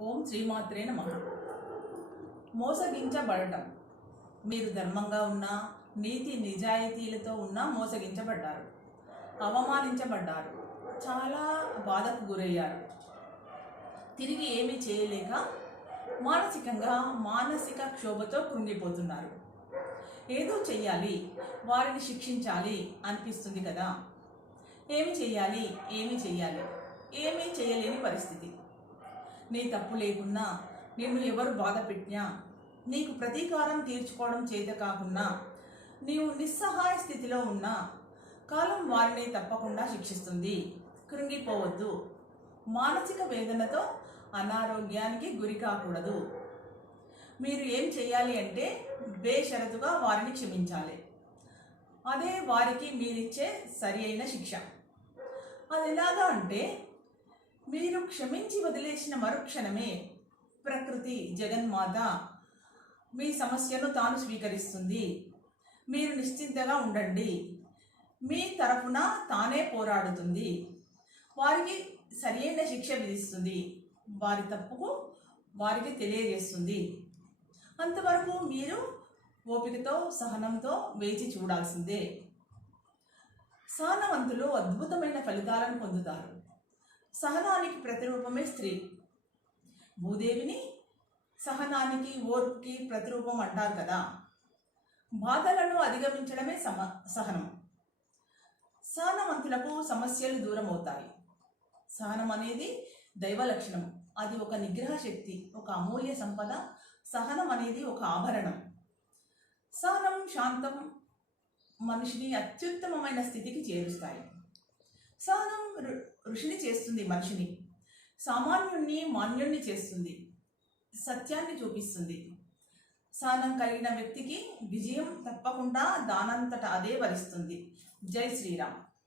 ఓం శ్రీమాత్రే నమ. మోసగించబడటం. మీరు ధర్మంగా ఉన్నా నీతి నిజాయితీలతో ఉన్నా మోసగించబడ్డారు. అవమానించబడ్డారు. చాలా బాధకు గురయ్యారు. తిరిగి ఏమీ చేయలేక మానసికంగా మానసిక క్షోభతో కృంగిపోతున్నారు. ఏదో చెయ్యాలి వారిని శిక్షించాలి అనిపిస్తుంది కదా. ఏమి చెయ్యాలి ఏమి చెయ్యాలి ఏమీ చేయలేని పరిస్థితి. నీ తప్పు లేకున్నా నిన్ను ఎవరు బాధ పెట్టినా నీకు ప్రతీకారం తీర్చుకోవడం చేత కాకున్నా నీవు నిస్సహాయ స్థితిలో ఉన్నా కాలం వారిని తప్పకుండా శిక్షిస్తుంది. కృంగిపోవద్దు. మానసిక వేదనతో అనారోగ్యానికి గురి కాకూడదు. మీరు ఏం చేయాలి అంటే బేషరతుగా వారిని క్షమించాలి. అదే వారికి మీరిచ్చే సరి అయిన శిక్ష. అది ఎలాగా అంటే మీరు క్షమించి వదిలేసిన మరుక్షణమే ప్రకృతి జగన్మాత మీ సమస్యను తాను స్వీకరిస్తుంది. మీరు నిశ్చింతగా ఉండండి. మీ తరఫున తానే పోరాడుతుంది. వారికి సరైన శిక్ష విధిస్తుంది. వారి తప్పుకు వారికి తెలియజేస్తుంది. అంతవరకు మీరు ఓపికతో సహనంతో వేచి చూడాల్సిందే. సహనవంతులు అద్భుతమైన ఫలితాలను పొందుతారు. సహనానికి ప్రతిరూపమే స్త్రీ. భూదేవిని సహనానికి ఓర్పుకి ప్రతిరూపం అంటారు కదా. బాధలను అధిగమించడమే సమ సహనం. సహనవంతులకు సమస్యలు దూరం అవుతాయి సహనం అనేది దైవ లక్షణం. అది ఒక నిగ్రహ శక్తి ఒక అమూల్య సంపద. సహనం అనేది ఒక ఆభరణం. సహనం శాంతం మనిషిని అత్యుత్తమమైన స్థితికి చేరుస్తాయి. సహనం ఋషిని చేస్తుంది మనిషిని. సామాన్యుణ్ణి మాన్యుణ్ణి చేస్తుంది. సత్యాన్ని చూపిస్తుంది. సహనం కలిగిన వ్యక్తికి విజయం తప్పకుండా దానంతట అదే వరిస్తుంది. జై శ్రీరామ్.